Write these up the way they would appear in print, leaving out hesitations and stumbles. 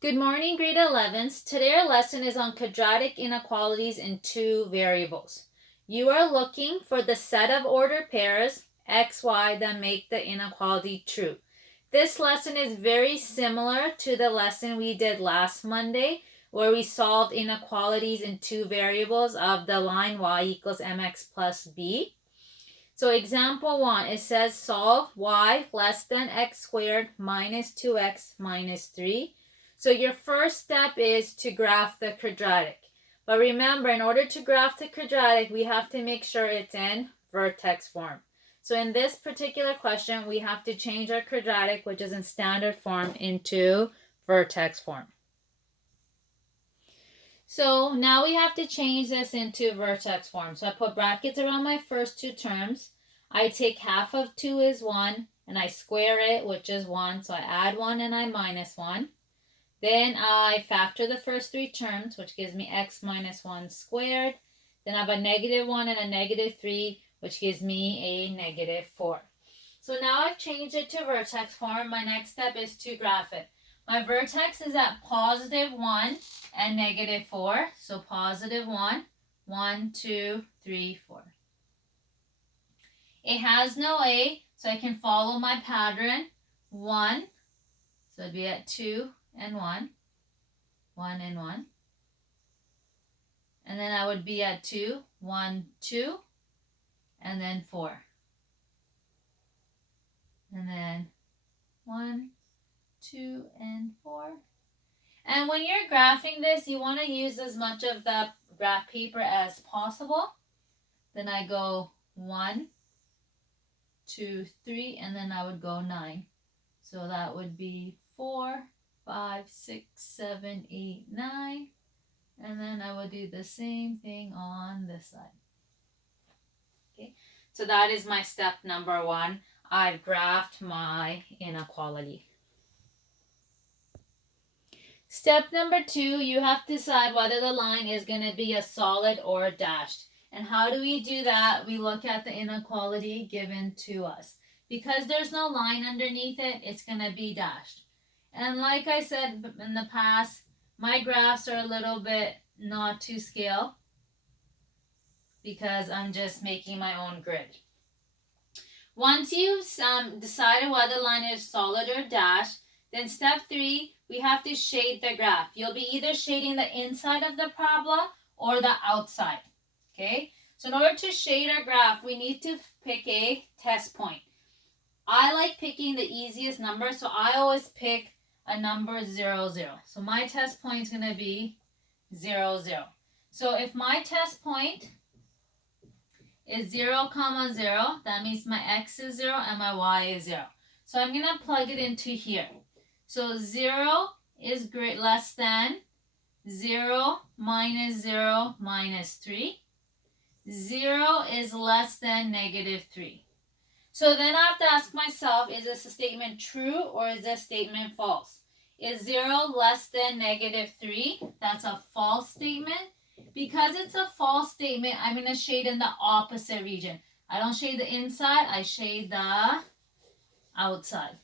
Good morning, grade 11s. Today our lesson is on quadratic inequalities in two variables. You are looking for the set of ordered pairs, x, y, that make the inequality true. This lesson is very similar to the lesson we did last Monday, where we solved inequalities in two variables of the line y equals mx plus b. So example 1, it says solve y less than x squared minus 2x minus 3. So your first step is to graph the quadratic. But remember, in order to graph the quadratic, we have to make sure it's in vertex form. So in this particular question, we have to change our quadratic, which is in standard form, into vertex form. So now we have to change this into vertex form. So I put brackets around my first two terms. I take half of 2 is 1, and I square it, which is 1. So I add 1 and I minus 1. Then I factor the first three terms, which gives me x minus 1 squared. Then I have a negative 1 and a negative 3, which gives me a negative 4. So now I've changed it to vertex form. My next step is to graph it. My vertex is at positive 1 and negative 4. So positive 1, 1, 2, 3, 4. It has no a, so I can follow my pattern. 1, so it'd be at 2 and 1. 1 and 1. And then I would be at 2, 1, 2, and then 4. And then 1, 2, and 4. And when you're graphing this, you want to use as much of the graph paper as possible. Then I go 1, 2, 3, and then I would go 9. So that would be 4, 5, 6, 7, 8, 9. And then I would do the same thing on this side. Okay, so that is my step number 1. I've graphed my inequality. Step number 2, you have to decide whether the line is going to be a solid or a dashed. And how do we do that? We look at the inequality given to us. Because there's no line underneath it, it's going to be dashed. And like I said in the past, my graphs are a little bit not to scale because I'm just making my own grid. Once you've decided whether the line is solid or dashed, then step 3, we have to shade the graph. You'll be either shading the inside of the parabola or the outside. Okay? So in order to shade our graph, we need to pick a test point. I like picking the easiest number, so I always pick a number 0, 0. So my test point is going to be 0, 0. So if my test point is 0, 0, that means my x is 0 and my y is 0. So I'm going to plug it into here. So 0 is less than 0 minus 0 minus 3. 0 is less than negative 3. So then I have to ask myself, is this a statement true or is this statement false? Is 0 less than negative 3? That's a false statement. Because it's a false statement, I'm going to shade in the opposite region. I don't shade the inside, I shade the outside.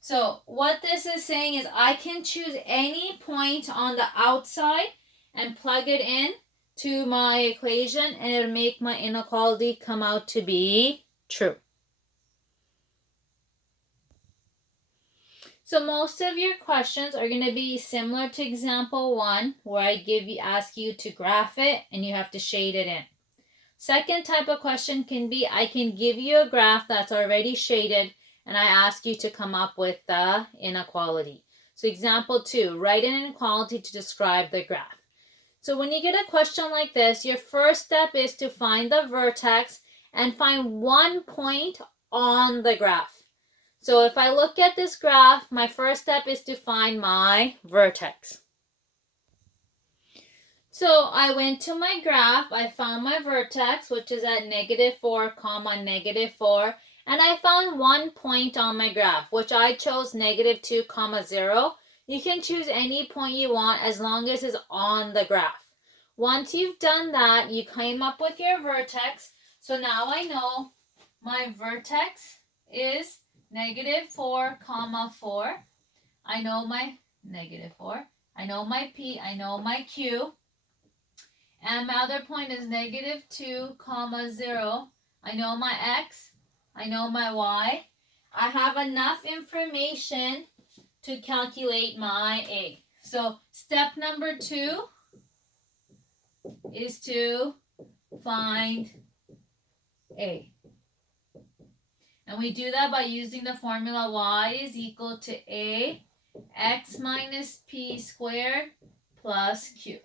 So what this is saying is I can choose any point on the outside and plug it in to my equation and it'll make my inequality come out to be true. So most of your questions are going to be similar to example 1, where I ask you to graph it and you have to shade it in. Second type of question can be I can give you a graph that's already shaded and I ask you to come up with the inequality. So example 2, write an inequality to describe the graph. So when you get a question like this, your first step is to find the vertex and find one point on the graph. So if I look at this graph, my first step is to find my vertex. So I went to my graph, I found my vertex, which is at negative 4, negative 4, and I found one point on my graph, which I chose negative 2, 0. You can choose any point you want as long as it's on the graph. Once you've done that, you came up with your vertex. So now I know my vertex is negative 4, 4. I know my -4. I know my P. I know my Q. And my other point is -2, 0. I know my X. I know my Y. I have enough information to calculate my A. So step number 2 is to find A. And we do that by using the formula y is equal to a x minus p squared plus q.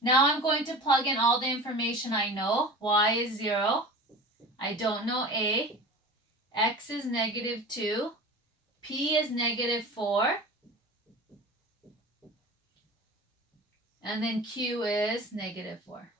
Now I'm going to plug in all the information I know. Y is 0. I don't know a. X is -2. P is -4. And then Q is -4.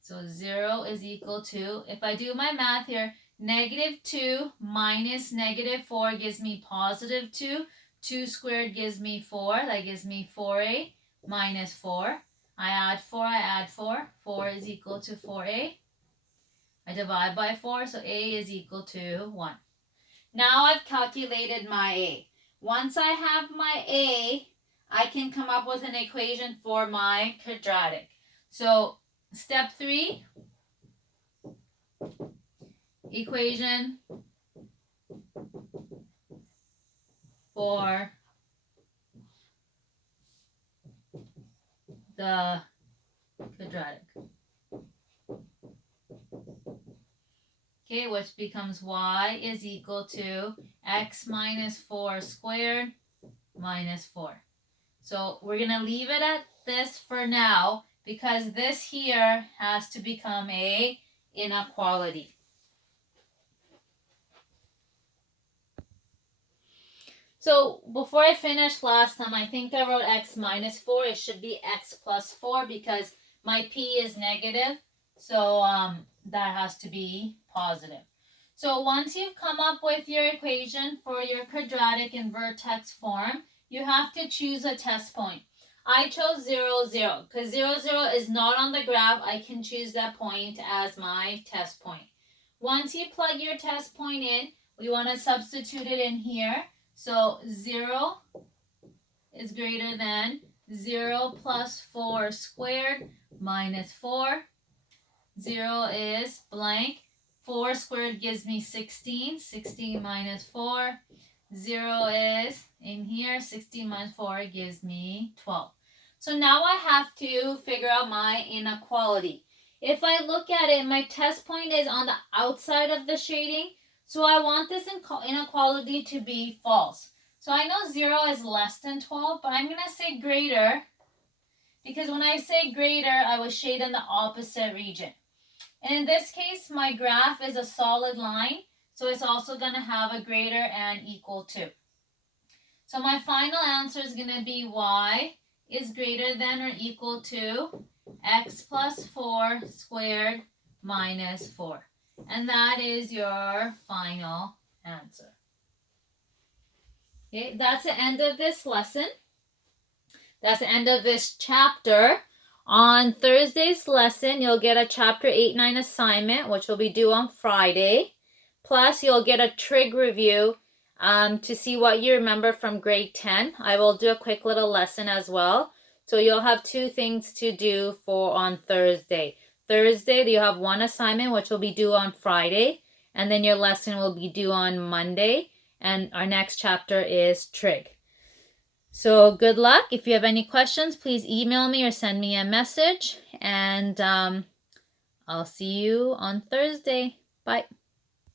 So 0 is equal to, if I do my math here, -2 minus -4 gives me +2. 2 squared gives me 4. That gives me 4a minus 4. I add 4, I add 4. 4 is equal to 4a. I divide by 4, so a is equal to 1. Now I've calculated my a. Once I have my a, I can come up with an equation for my quadratic. So step 3, equation for the quadratic. Okay, which becomes y is equal to x minus 4 squared minus 4. So we're going to leave it at this for now because this here has to become a inequality. So before I finished last time, I think I wrote x minus 4. It should be x plus 4 because my p is negative. So that has to be positive. So once you've come up with your equation for your quadratic in vertex form, you have to choose a test point. I chose 0, 0 because 0, 0 is not on the graph. I can choose that point as my test point. Once you plug your test point in, we want to substitute it in here. So 0 is greater than 0 plus 4 squared minus 4. 0 is blank. 4 squared gives me 16. 16 minus 4. 0 is in here. 16 minus 4 gives me 12. So now I have to figure out my inequality. If I look at it, my test point is on the outside of the shading. So I want this inequality to be false. So I know 0 is less than 12, but I'm going to say greater because when I say greater, I will shade in the opposite region. And in this case, my graph is a solid line, so it's also going to have a greater and equal to. So my final answer is going to be y is greater than or equal to x plus 4 squared minus 4. And that is your final answer. Okay, that's the end of this lesson. That's the end of this chapter. On Thursday's lesson, you'll get a chapter 8-9 assignment, which will be due on Friday. Plus, you'll get a trig review to see what you remember from grade 10. I will do a quick little lesson as well. So you'll have 2 things to do for on Thursday. Thursday, you have 1 assignment, which will be due on Friday. And then your lesson will be due on Monday. And our next chapter is trig. So good luck. If you have any questions, please email me or send me a message. And I'll see you on Thursday. Bye.